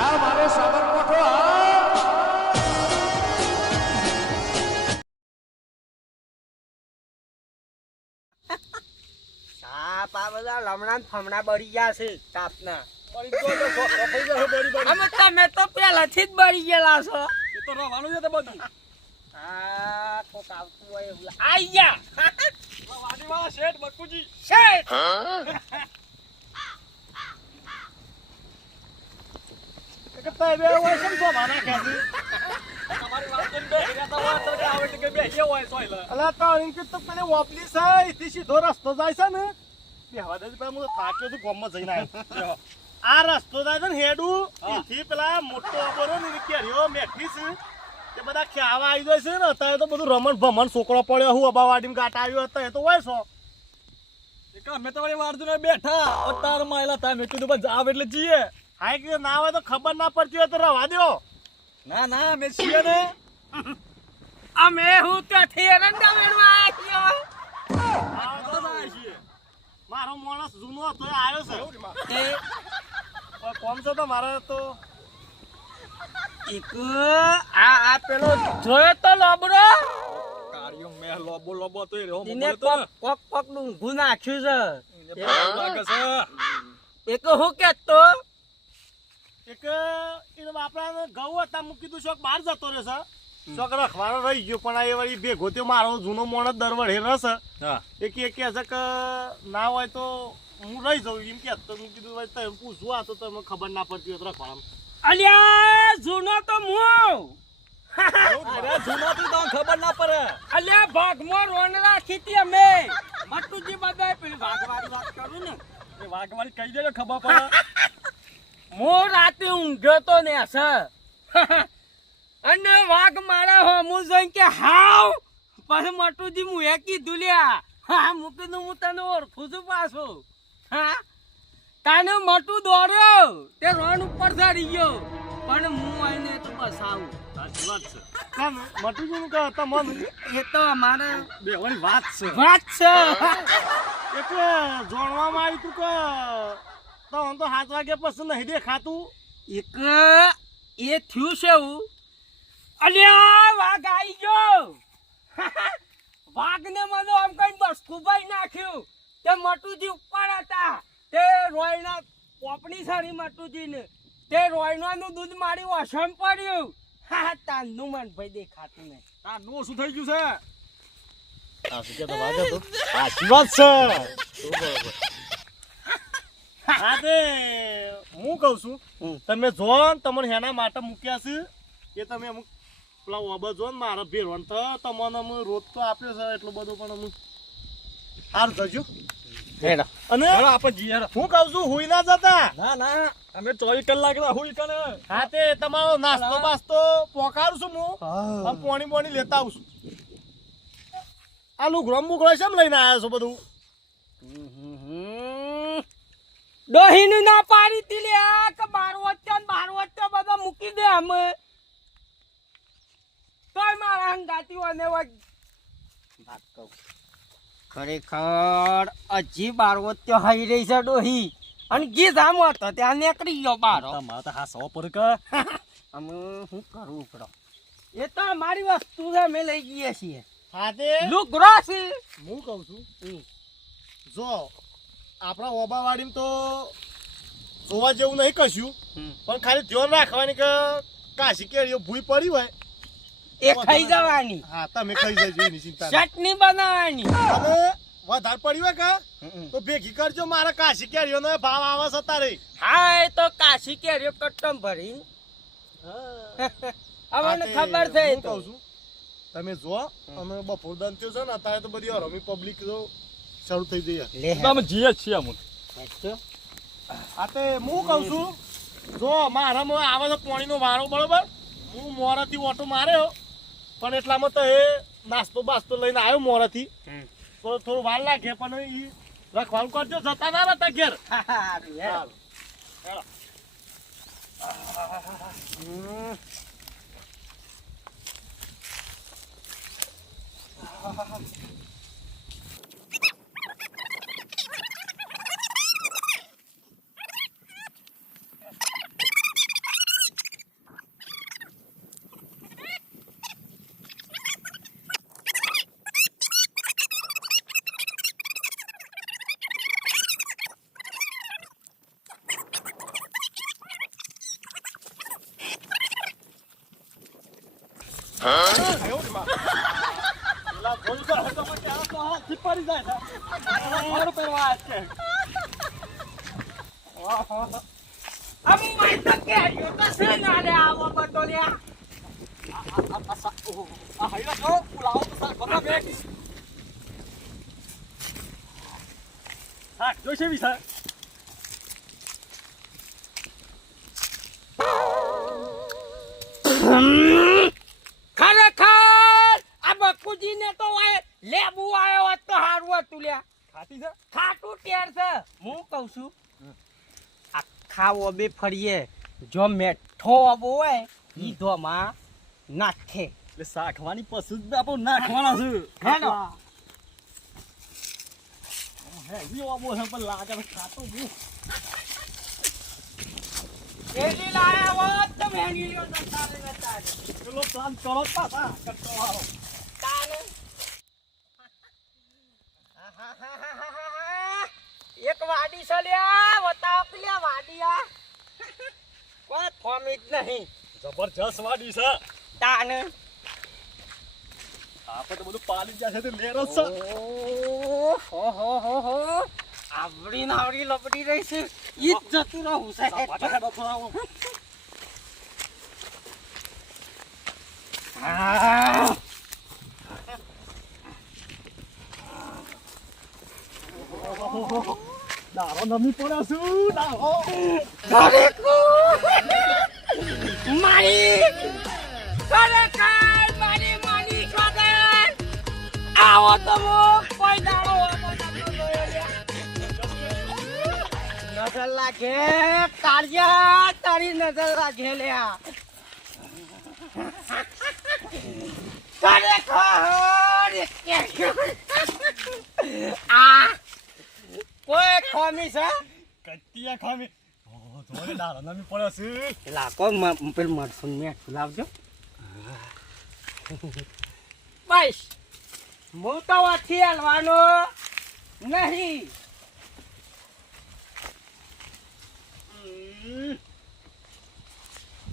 આ મારે સાબરકોઠો સાપ આ બધા લમણા ને ફમણા બળી ગયા છે સાપના. અમે તમે તો પહેલાથી જ બળી ગયેલા છો. એ તો રવાનું છે તે બધું. આ કોક આવતું હોય એવું આઈ ગયા. વાડીવાળા શેઠ બકુજી. શેઠ કેટલા બે હોય છે તો માના ખેતી. તમારી વાત તો બે હેરા તો વાત તો આવે કે બે હે હોય સોઈલ. અલા તો ઇનકે તો પેલે ઓપલી છે ઇથી સીધો રસ્તો જાય છે ને. બે હવા દે પે હું થાક્યો તો ગોમમાં જઈને આવ્યો. આ રસ્તો જાય છે ને હેડું ઇથી પેલા મોટો ઓબરો ને કેરીઓ મેઠી છે. તે બધા ખાવા આવી જાય છે ને અત્યારે તો બધું રમણ ભમણ છોકરો પડ્યો હું અબાવાડીમાં ગાટા આવ્યો હતો એ તો હોય છો. એક અમે તમારી વારદુને બેઠા અતાર માયલા તમે કીધું બસ જાવ એટલે જીએ. હા કે ના હોય તો ખબર ના પડતી હોય તો રવા દો. ના ના અમે છીએ ને. અમે હું ત્યાંથી એરંડા મેળવા આવ્યા મારો માણસ જૂનો હતો એ આવ્યો છે. કોમ છે તો મારે તો એક આ પેલો જોયો તો લોબરો કાર્યો મે લોબો લોબો તો એ રહ્યો એને કોક કોક નું ઊંઘું નાખ્યું છે. લાગે છે એક હું કેતો એક એને બાપરાને ઘઉં હતા મૂકી દીધું શોક બહાર જતો રહેશે. શોક રખવાનો રહી ગયો પણ એ વળી ભેગો થયો મારો જૂનો માણસ દર વડે રહેશે. એક એક કહે છે કે ના હોય તો હું રહી જાઉં એમ કે તો મેં કીધું ભાઈ તમે પૂછવું આ તો તમને ખબર ના પડતી હોય તો રખવાનું. અલ્યા જૂનો તો હું જૂનો તો તમને ખબર ના પડે. અલ્યા ભાગમાં રોન રાખી હતી અમે મટુજી બધાય પેલી ભાગવાળી વાત કરું ને એ વાઘવાળી કહી દેજો ખબર પડે. હું રાતે ઊંઘ્યો તો ને સર અને વાઘ મારા હમું જોઈને કે હાવ પછી મટુજી હું એ કીધું લ્યા હા મૂકીને હું તને ઓળખું છું પાછો. હા તાને મટું દોડ્યો તે રોડ ઉપર ચડી ગયો પણ હું આઈને તો બસાવું. સાચી વાત છે. કામ મટુજીનું કે તમને એ તો અમારે બેવાની વાત છે. વાત છે. એટલે જોણવામાં આવ્યું તું કે તો 7 વાગ્યા પછી નહીં દેખાતું. એક એ થયું છે એવું અલ્યા વાઘ આવી ગયો. વાઘને મને આમ કઈ બસકું ભાઈ નાખ્યું તે મટુજી ઉપર હતા તે રોયના પોપડી સારી મટુજીને તે રોયનાનું દૂધ મારી વસમ પડ્યું. હા તાનનું મન ભાઈ દેખાતું નહીં. આ નો શું થઈ ગયું છે? આ શું કે તો વાગે તો સાચી વાત છે. હા તે હું કહું છું તમે જો ને તમને હેના માટે મૂક્યા છે એ તમે અમુક પેલા ઓબા જો ને મારા ભેરવણ તો તમને અમે રોજ તો આપ્યો છે એટલું બધું પણ અમે સારું થજો. અને હું કહું છું હુઈ ના જતા. ના ના અમે 24 કલાક હુઈ કને. હા તે તમારો નાસ્તો બાસ્તો પોકારું છું હું અને પોણી પોણી લેતા આવું છું. આ લુગડો મુગડો કેમ લઈને આવ્યા છો બધું? ડોહીનું ના પાડી તી લ્યા કે 12 વચ્ચે બધા મૂકી દે અમે તોય મારા હંગાતી અને વાત કહું ખરેખર હજી 12 વચ્ચે હઈ રહી છે ડોહી અને ગીત આમ હતો ત્યાં નીકળી ગયો બારો. તમારે તો હા 100 પર કે અમે શું કરવું પડે એ તો અમારી વસ્તુ છે અમે લઈ જઈએ છીએ. હા તે લુગરો છે હું કહું છું જો આપણા ઓબાવાડીમાં તો જોવા જેવું નહીં કશું પણ ખાલી ધ્યાન રાખવાની કે કાશી કેરીઓ ભૂઈ પડી હોય એ ખાઈ જવાની. હા તમે ખાઈ જજો એની ચિંતા નહીં. ચટણી બનાવવાની અને વધારે પડી હોય કે તો ભેગી કરજો મારા કાશી કેરીઓનો ભાવ આવે છે તારે. હા એ તો કાશી કેરીઓ કટ્ટમ ભરી અમને ખબર છે. હું કહું છું તમે જો અમે બપોર દન થયો છે ને અત્યારે તો બધી રમી પબ્લિક તો શરૂ થઈ જઈએ. અમે જીએ છીએ અમુક. હા તે હું કહું છું જો મારામાં આવે તો પાણીનો વારો બરોબર હું મોરાથી ઓટો માર્યો પણ એટલામાં તો એ નાસ્તો બાસ્તો લઈને આવ્યો મોરાથી તો થોડું વાર લાગે પણ એ રખવાનું કરજો જતા ના રહેતા ઘેર. એવું ને માં. પેલા જોયું તો હવે તો મને આ તો હાથથી પડી જાય છે. મારું પહેરવા આ છે. ઓહો. અમ માય તો કેરીઓ તો છે ના લે આવો બટો લે. આ હૈલા જો પુલાવ તો સા બકા બેક. હા જોઈ છે વિસા. ખરેખર આ બકુજીને તો લેબુ આવ્યો હોત તો હારું હતું લ્યા. ખાતી છે ખાટું ટેર છે હું કહું છું આખા ઓબે ફરીએ જો મેઠો ઓબો હોય ઈ ધોમાં નાખે એટલે શાખવાની પસંદ આપો નાખવાના છે હેડો. હે ઈ ઓબો છે પણ લાગે છે ખાતો હું એલી લાયા હોત તો મેની લ્યો તો તારે ન તારે પેલો પ્લાન કરો પાછા કરતો આવો તારે એક વાડી છે લ્યા બતાવ પેલા વાડિયા કોઈ ફોમી જ નહીં જબરજસ્ત વાડી છે તાને આપણે તો બધું પાલી જશે તો લેર જ છે હો આવડી લપડી રહી છે ઈ જ જતું રહું છે દારો નમી પડ્યો છું દારો મારી સ્વાગત આવો તો કોઈ દાડો નજર લાગે કાળિયા તારી નજર લાગે લ્યા આ કોઈ ખોમી છે કટિયા ખામી ધોરે દારો નમી પડ્યો છે પેલા કોણ પેલું મરસું મેં લાવજો બસ હું તો ઓછી હલવાનો નહીં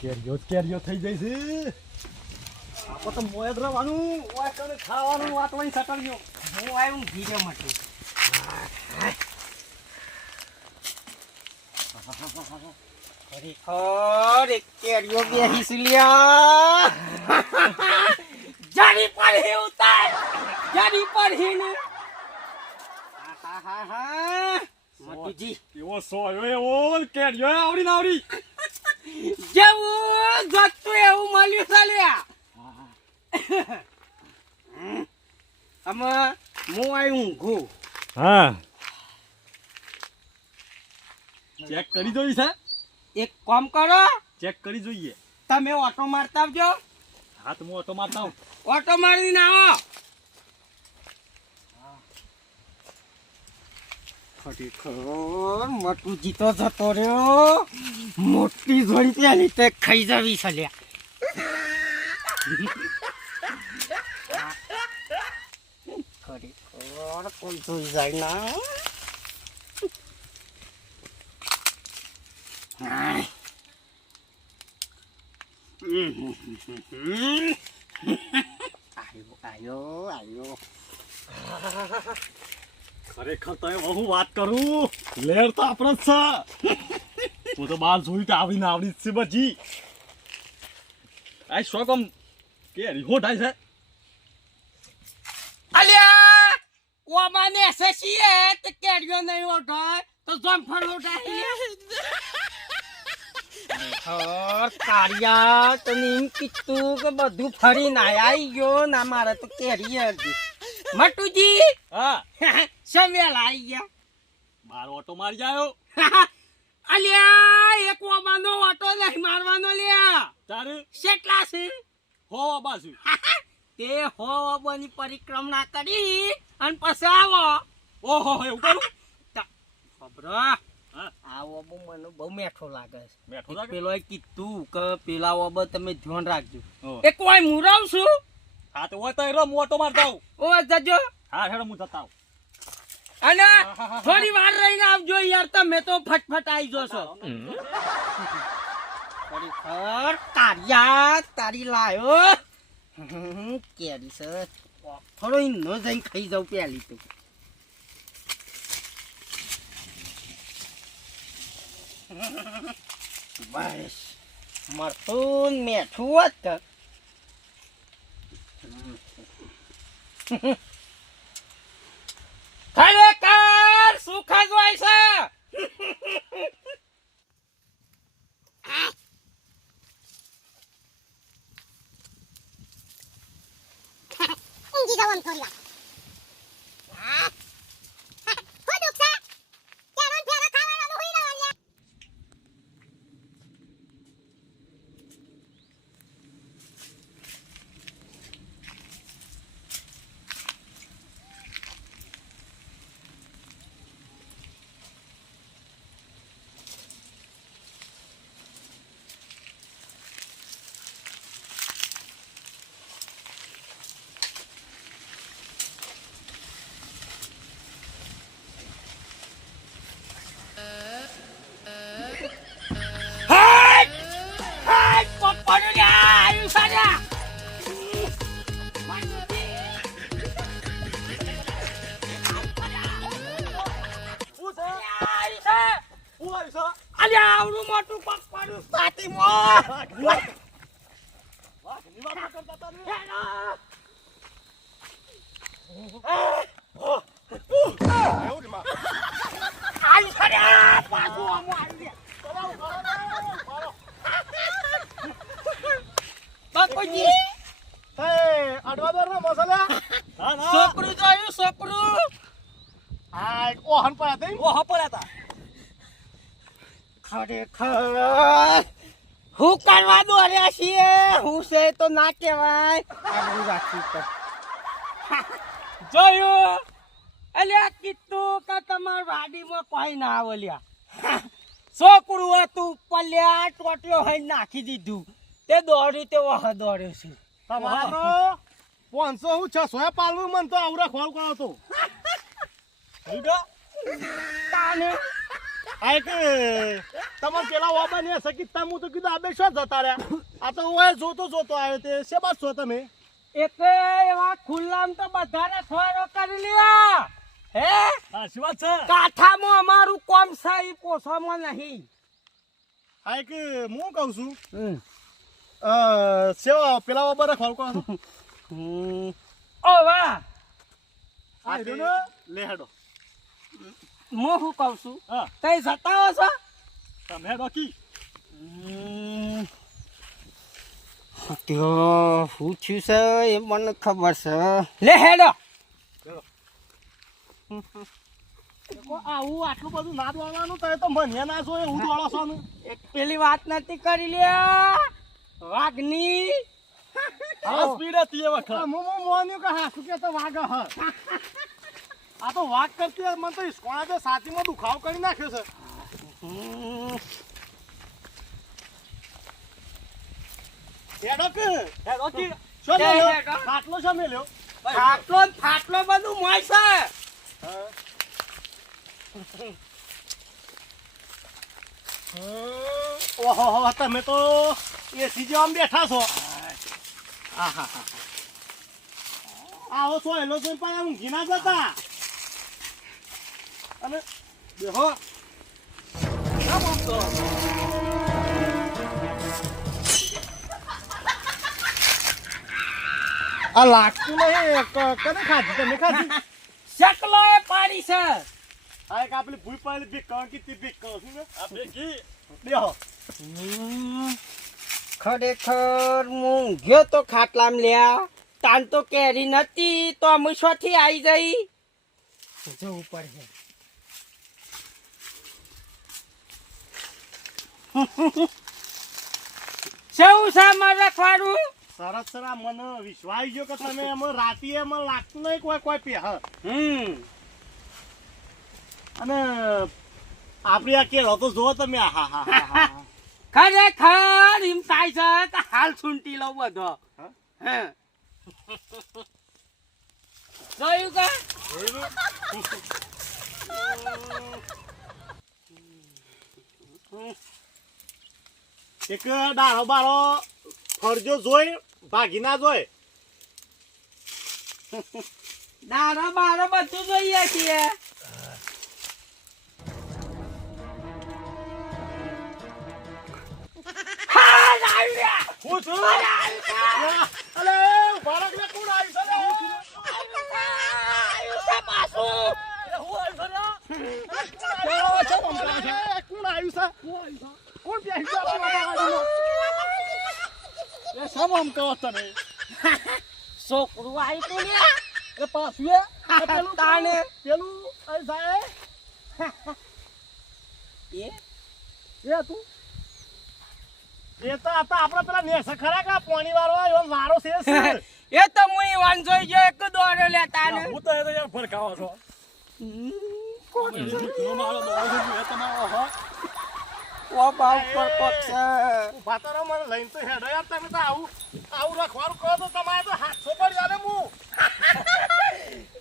કેરીઓ થઈ જાય છે આપણે તો મોય જ રહેવાનું વાય કરે ખાવાનું વાટવાની સટડ્યો હું આવ્યું ઘીરે માટે ખરેખર એક કેરીઓ બેહીસ લ્યા જરી પર હી ઉતાર જરી પર હી ને મોતીજી એવો સોયો એવો કેરીઓ આવડી ના આવડી જેવું જતું એવું મળ્યું છે લ્યા આમાં હું આવ્યું ઊંઘું હા ચેક કરી જોઈ છે એક કામ કરો ચેક કરી જોઈએ તમે ઓટો મારતા આવજો હા તો હું ઓટો મારતા હું ઓટો મારીને આવો ખરેખર મટુજી તો જતો રહ્યો મોટી જોડી પેલી તે ખાઈ જવી છે લ્યા ખરેખર કોણ જોઈ જાય ના આયો ખરેખર તો હું વાત કરું લેર તો આપણે જ છે હું તો બાર જોઈ તો આવીને આવડી જ છે બજી આ શોખ આમ કેરી હો થાય છે અલ્યા ઓમાને સસીએ તે કેડ્યો નહીં ઓઢો તો જમ ફળો ડાહી કારિયા તને એમ કીધું કે બધું ફરી ના આવી ગયો ના મારે તો કેરી હતી મટુજી હા સવેલ આવી ગયા બાર ઓટો મારી જાયો અલ્યા એક ઓમાનો ઓટો નહીં મારવાનો લ્યા તારે કેટલા છે હો બાજુ તે હો ઓબોની પરિક્રમા કરી અને પછી આવો ઓહો એવું કરું ખબર હા આ ઓબો મને બહુ મેઠો લાગે છે મેઠો લાગે પેલો કીધું કે પેલા ઓબો તમે ધ્યાન રાખજો હો. એ કોઈ મુરાવ છું હા તો હોય તો એરો મોટો મારતા આવું ઓ જજો હા હેડો હું જતા આવું અને થોડી વાર રહીને આવજો યાર તમે તો ફટફટ આવી જશો ખરેખર કારિયા તારી લાયો કેરી સર થોડો નો જઈને ખાઈ જાઉં પેલી તો બસ મરતું મેઠું હોત ખરેખર સુખ જ હોય છે ઊંઘી જવાનું થોડી વાર હો દુખતા કેરન ફેરા ખાવાનું હોઈ રહ્યો પપ્પાનું લે આવ્યું સારા અલ્યા આવડું મોટું પપ્પાનું પાટીમાં આવ્યું સારા પાછું આમ આવી બાપુજી અડવા મસાલા છોકરું જોયું છોકરું આ ઓહન પર હતી ઓહો પર હતા ખરેખર હું કરવા દોર્યા છીએ હું છે તો ના કહેવાય આબરૂ રાખી તો જોયું અલ્યા કીધું કે તમાર વાડીમાં કોઈ ના આવલ્યા છોકરું હતું પલ્યા ટોટિયો હોય નાખી દીધું તે દોડ્યું તે વહ દોડ્યો છે તમારો 500 હું 600 પાલવું મન તો આવરા ખોલ કરો તો તાને આ કે તમે પેલા ઓબા ને સકીતા હું તો કીધું આબે શું જતા રહ્યા આ તો ઓય જોતો આવ્યો તે શેબાદ છો તમે એટલે એવા ખુલ્લામ તો બધાને થોડો કરી લ્યા હે સાચી વાત છે કાઠામાં અમારું કોમ છે ઈ પોસવામાં નહીં આ કે હું કહું છું સેવા પેલા ઓબા ખોલ કરો ઓ વાહ આ ને લે હેડો હું શું કહું છું હા કઈ જતા હો છો તમે હેડો કી ત્યાં શું થયું છે એ મને ખબર છે લે હેડો આવું આટલું બધું ના દોડવાનું તો એ તો મને ના છો એવું દોડો છો ને એક પેલી વાત નથી કરી લ્યા વાઘની આ સ્પીડ હતી એ વખત હું મોન્યું કે હા શું કે તો વાઘ હ આ તો વાઘ કરતી મને તો ઈસકોણા જે સાચીમાં દુખાવો કરી નાખ્યો છે હેડો કે શું લે, મેલ્યો? હેડો. ખાટલો શું મેલ્યો? ફાટલો ને ફાટલો બધું મોય છે ઓહો તમે તો એસી જેવા બેઠા છો આવો છો એલો છો પણ ઊંઘી ના જતા અને બેહો ના બોલતો આ લાગતું નહીં કને ખાધી તમે ખાધી શકલો એ પાડી છે આ એક આપણી ભૂઈ પાડેલી ભીખ કહો કે ભીખ કહો છું ને આપણે કી બેહો ખરેખર હું ગયો તો ખાટલામ લ્યા તાન તો કેરી નથી તો અમે શોથી આવી જઈ જવું પડશે શું છે મારે રખવાડું સરસ સરા મને વિશ્વાસ ગયો કે તમે એમાં રાતી એમાં લાગતું નહીં કોઈ પે અને આપણી આ કેળો તો જુઓ તમે ખરેખર એમ થાય છે કે હાલ સુંટી લઉં બધો હે જોયું કે એક દાડો બારો ફરજો જોઈ ભાગી ના જોઈ દારો બારો બધું જોઈએ છીએ. હા, લાવ્યા. હું છું અલે બાળકને કોણ આવી છે લે? આયુ છે પાછું. કોણ આવ્યું છે? કોણ બેસી ગયું આપણા ગાડીમાં? એ સમ આમ કહો તમે છોકરું આવ્યું તું લ્યા. એ પાછું એ પેલું તાને. પેલું અહીં જાય એ એ તું એ તો આપણે પેલા નેસા ખરા કા પાણી વાળો એવો વારો છે એ તો મુઈ વાંચો ગયો એક દોડો લેતા ને. હું તો એ તો યાર ભડકાવો છો મારો દોડો તમારો હો ઓ બાઉ પર પક્ષ ભાતરો મને લઈને તો હેડો યાર તમે તો આવું રખવાનું કહો તો તમારે તો 700 પર જાને હું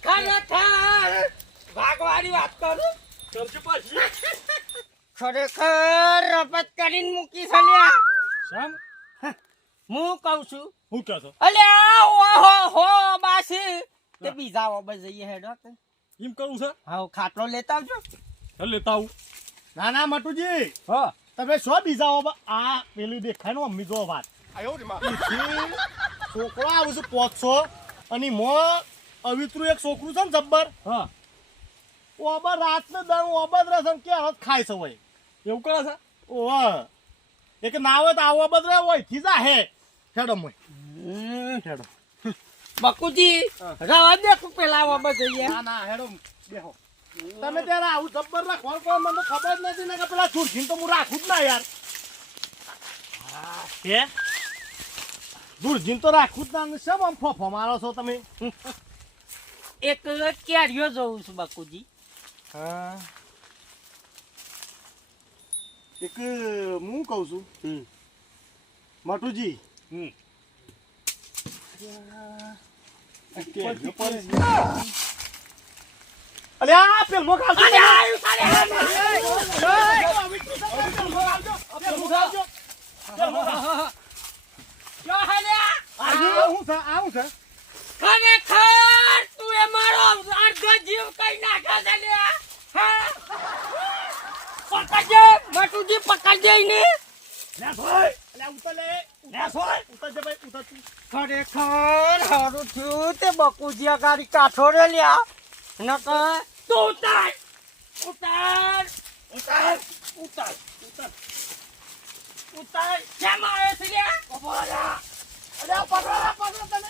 ખરેખર ભાગવાની વાત કરું કરજો પાછી ખરેખર રપત કરીને મૂકી સલ્યા. સમ હું કહું છું હું કહો છો અલ્યા ઓહો હો બાસી તે બીજા ઓબે જઈએ હેડો કે એમ કરું છે હાઉ ખાટલો લેતા આવજો. ચાલ લેતા આવું ના ના મટુજી હા તમે શું બીજા આ પેલી દેખાય ને અમ્મી જો વાત છોકરો આવું છે 500 અને મો અવિત્રુ એક છોકરું છે ને જબ્બર હા ઓબર રાતને દણ ઓબર રસન કે હત ખાય છે હોય એવું કરે છે ઓહ એક ના હોય તો આવો બદરે હોય થી જા હે હેડો મોય હેડો બકુજી રવા દે તું પેલા ઓબે જઈએ. ના ના હેડો બેહો તમે ત્યારે આવું જબ્બર રાખવાનું કોઈ મને ખબર જ નથી ને કે પેલા છુરખીને તો હું રાખું જ ના યાર હે દુરજીન તો રાખું જ ના શેમ આમ ફોફો મારો છો તમે એક કેરીઓ જોઉં છું બકુજી. હા એક હું કહું છું મટુજી અલે આ પેલ મોકા ખરેખર તું એ મારો અડધો જીવ કઈ નાખે છે લ્યા. હા પકડજે બટુજી પકડજે ને. ખરેખર હારું થયું તે બકુજી ગાડી કાઠો રે લ્યા. નકર તું ઉતાર ઉતાર ઉતાર ઉતાર ઉતાર ઉતાર કેમ આવે છે લ્યા. અરે પકડો તને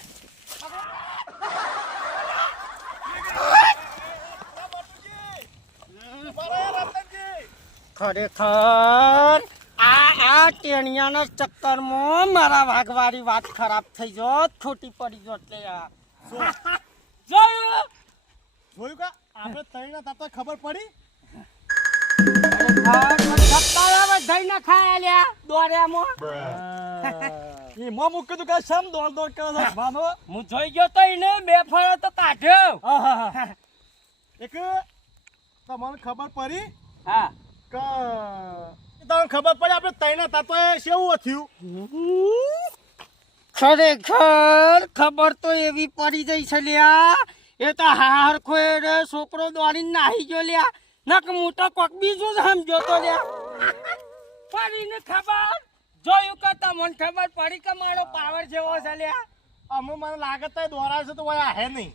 ખરેખર આ ટેણિયાના ચક્કરમાં મારા વાઘવારી વાત ખરાબ થઈ જોત ખોટી પડી જોત લે યાર. જોયું જોયું કા આપણે તઈના તાતા ખબર પડી ધઈ ખાયા લ્યા દોર્યામાં. એ મો મૂક્યું તું કે શમ દોડ દોડ કરે છે ભાનો હું જોઈ ગયો તો એને બે ફળો તો કાઢ્યો. એક તમને ખબર પડી હા કે તમને ખબર પડી આપણે તઈના તાતા શેવું થયું ખરેખર ખબર તો એવી પડી જઈ છે લ્યા. એ તો હાર ખોય છોકરો દોડીને નાહી ગયો લ્યા. નક હું તો કોક બીજું જ સમજો તો લ્યા. પડીને ખબર જોયું કે તમને ખબર પડી કે મારો પાવર જેવો છે લ્યા. અમે મને લાગે તો દોરા છે તો વયા હે નહીં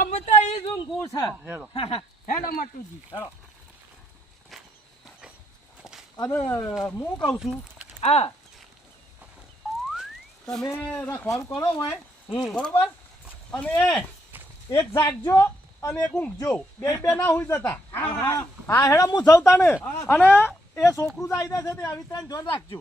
અમે તો એ જ ઊંઘું છે. હેલો હેડો મટુજી હેલો અને હું કહું છું હા તમે રખવાનું કરો હોય બરોબર અને એક જાગજો અને એક ઊંઘજો બે ના હોઈ જતા હા હેડો હું જવતા ને અને એ છોકરું જ આવી જાય છે તે આવી રીતે ધ્યાન રાખજો